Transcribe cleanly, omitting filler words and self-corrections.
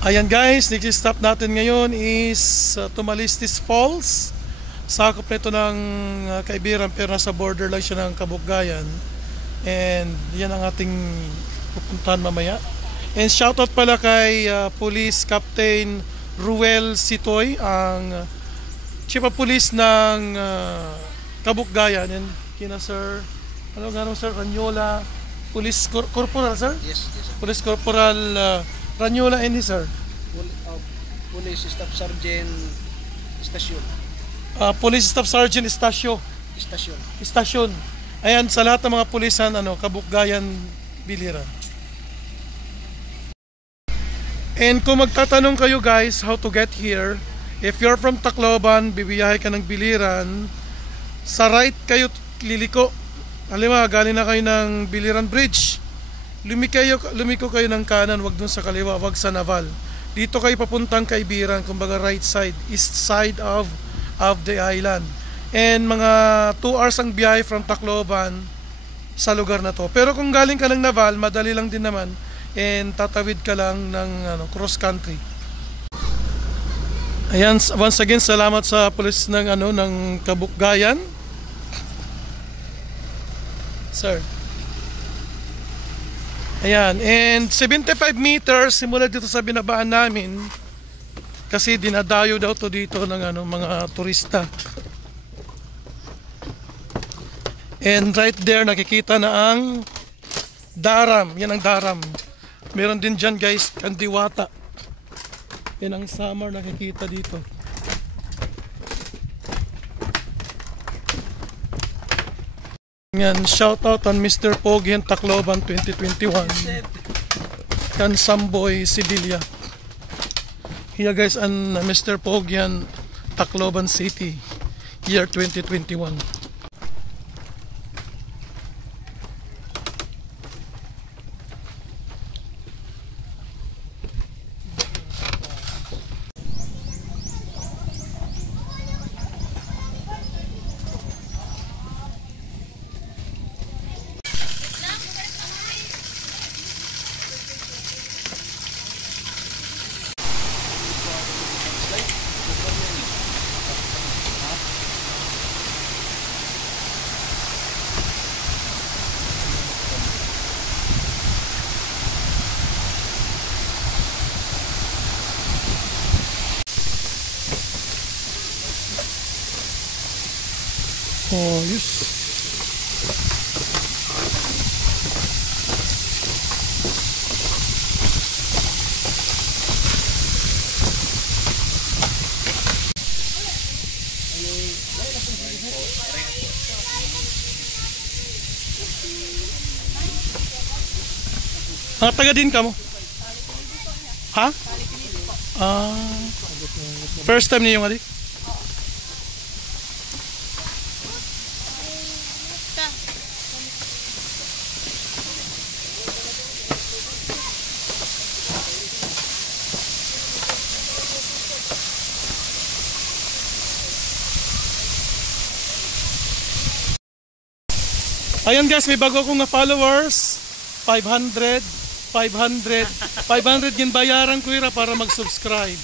Ayan guys, next stop natin ngayon is Tumalistis Falls. Sakop nito ng Kaibiran pero nasa border lang siya ng Kabuggayan. And yan ang ating pupuntahan mamaya. And shoutout pala kay Police Captain Ruel Sitoy, ang Chief of Police ng Kabuggayan. And kina Sir, ano nga Sir, Ranyola, Police Corporal, Sir? Yes, sir. Police Corporal Ranyola and sir? Police Staff Sergeant Stasyon. Police Staff Sergeant Stasyon. Ayan, sa lahat ng mga pulisan, Kabuggayan, Biliran. And kung magtatanong kayo guys, how to get here, if you're from Tacloban, bibiyahe ka ng Biliran, sa right kayo liliko. Halimbawa, galing na kayo ng Biliran Bridge. Lumiko kayo ng kanan, wag dun sa kaliwa, wag sa Naval. Dito kayo papuntang Kaibiran, kumbaga right side, east side of the island. And mga 2 hours ang biyahe from Tacloban sa lugar na to. Pero kung galing ka ng Naval, madali lang din naman, and tatawid ka lang ng cross country. Ayan, once again, salamat sa pulis ng Kabuggayan. Sir. Ayan, and 75 meters simula dito sa binabaan namin kasi dinadayo daw to dito ng mga turista. And right there nakikita na ang daram, yan ang daram. Meron din dyan guys, kandiwata. Yan ang summer nakikita dito. Yan, shoutout on Mr. Pogian Tacloban 2021. Kan Samboy Sidilia. Here guys, on Mr. Pogian Tacloban City, year 2021. Oh, yes. Taga din ka mo? Ha? First time niyo yung adik? Ayan guys, may bago akong followers. 500 gin bayaran ko ira para mag-subscribe.